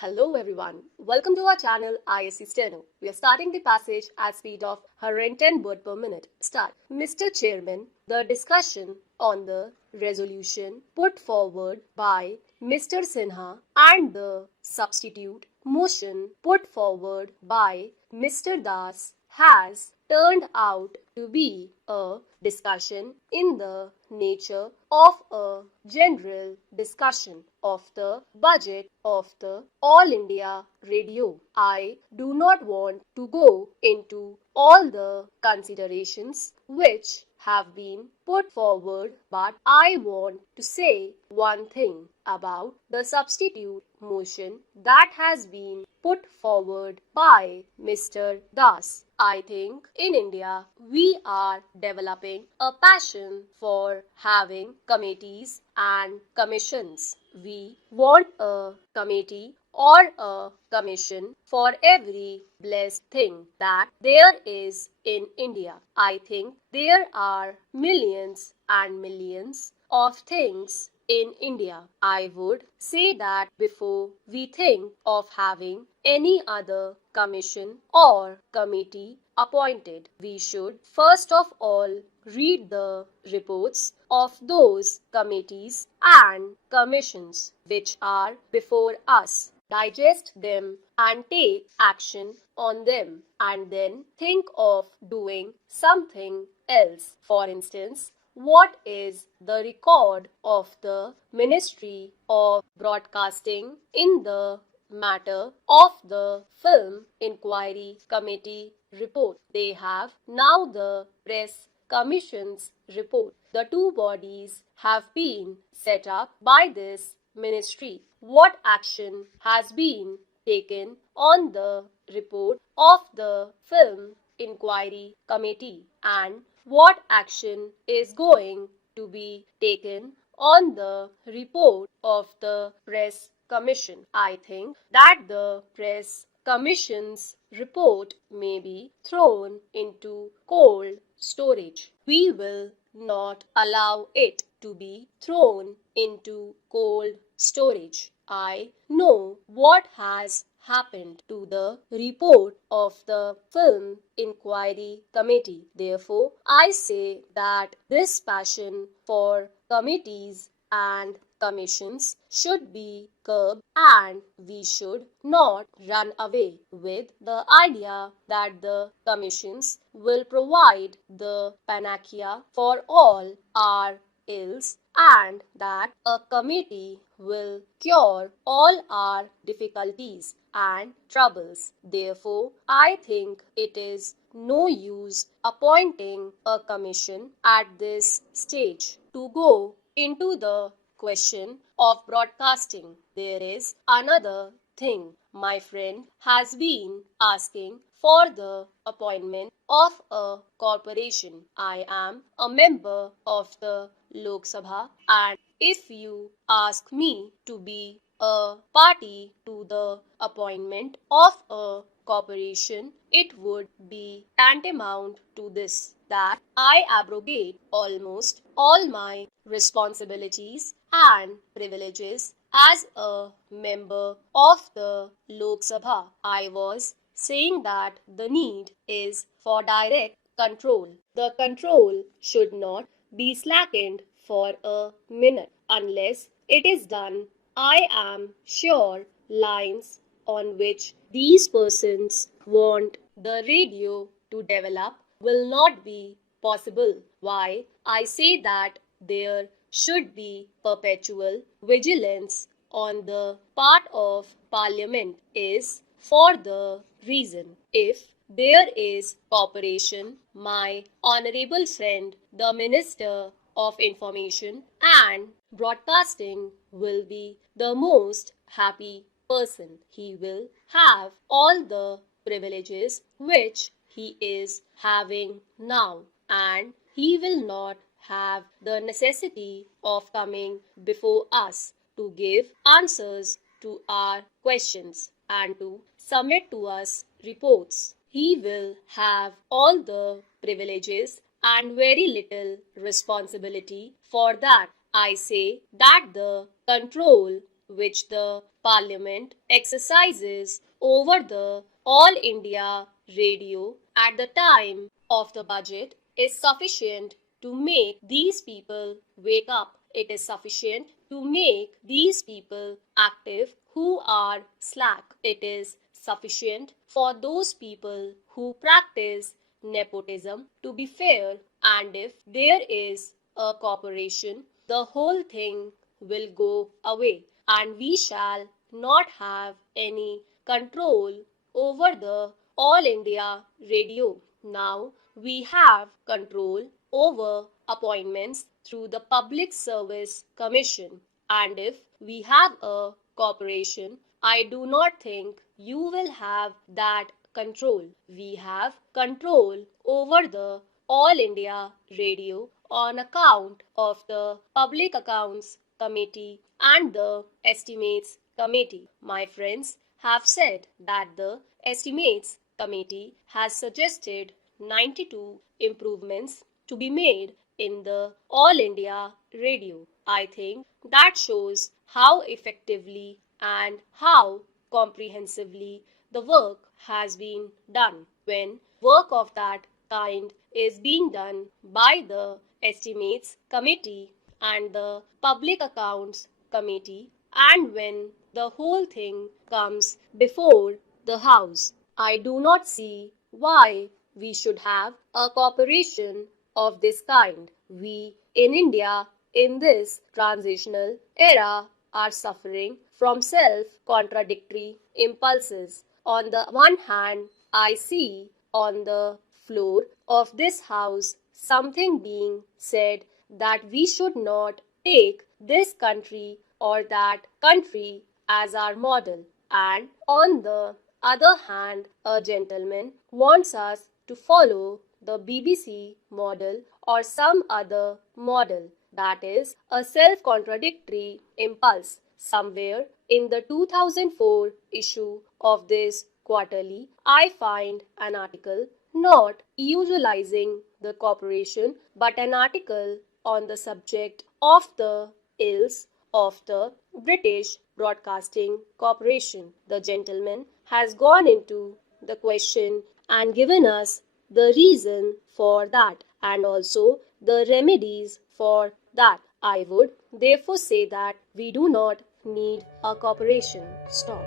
Hello everyone, welcome to our channel Isc Steno. We are starting the passage at speed of 110 words per minute. Start. Mr. Chairman, the discussion on the resolution put forward by Mr. Sinha and the substitute motion put forward by Mr. Das has turned out to be a discussion in the nature of a general discussion of the budget of the All India Radio. I do not want to go into all the considerations which have been put forward, but I want to say one thing about the substitute motion that has been put forward by Mr. Das. I think in India we are developing a passion for having committees and commissions. We want a committee or a commission for every blessed thing that there is in India. I think there are millions and millions of things in India. I would say that before we think of having any other commission or committee appointed, we should first of all read the reports of those committees and commissions which are before us, digest them and take action on them, and then think of doing something else. For instance, what is the record of the Ministry of Broadcasting in the matter of the Film Inquiry Committee report? They have now the Press Commission's report. The two bodies have been set up by this ministry. What action has been taken on the report of the Film Inquiry Committee, and what action is going to be taken on the report of the Press Commission? I think that the Press Commission's report may be thrown into cold storage. We will not allow it to be thrown into cold storage. I know what has happened to the report of the Film Inquiry Committee. Therefore, I say that this passion for committees and commissions should be curbed, and we should not run away with the idea that the commissions will provide the panacea for all our ills and that a committee will cure all our difficulties and troubles. Therefore, I think it is no use appointing a commission at this stage. To go into the question of broadcasting, there is another thing. My friend has been asking for the appointment of a corporation. I am a member of the Lok Sabha, and if you ask me to be a party to the appointment of a corporation, it would be tantamount to this, that I abrogate almost all my responsibilities and privileges as a member of the Lok Sabha. I was saying that the need is for direct control. The control should not be slackened for a minute unless it is done. I am sure lines on which these persons want the radio to develop will not be possible. Why I say that there should be perpetual vigilance on the part of Parliament is for the reason, if there is cooperation, my honorable friend, the Minister of Information and Broadcasting, will be the most happy person. He will have all the privileges which he is having now, and he will not have the necessity of coming before us to give answers to our questions and to submit to us reports. He will have all the privileges and very little responsibility for that. I say that the control which the Parliament exercises over the All India Radio at the time of the budget is sufficient to make these people wake up. It is sufficient to make these people active who are slack. It is sufficient for those people who practice nepotism to be fair, and if there is a corporation, the whole thing will go away and we shall not have any control over the All India Radio. Now we have control over appointments through the Public Service Commission, and if we have a corporation, I do not think you will have that control. We have control over the All India Radio on account of the Public Accounts Committee and the Estimates Committee. My friends have said that the Estimates Committee has suggested 92 improvements to be made in the All India Radio. I think that shows how effectively and how comprehensively the work has been done. When work of that kind is being done by the Estimates Committee and the Public Accounts Committee, and when the whole thing comes before the House, I do not see why we should have a corporation of this kind. We in India in this transitional era are suffering from self-contradictory impulses. On the one hand, I see on the floor of this house something being said that we should not take this country or that country as our model, and on the other hand, a gentleman wants us to follow the BBC model or some other model. That is a self-contradictory impulse. Somewhere in the 2004 issue of this quarterly, I find an article not utilizing the corporation but an article on the subject of the ills of the British Broadcasting Corporation. The gentleman has gone into the question and given us the reason for that and also the remedies for that. I would therefore say that we do not need a corporation. Stop.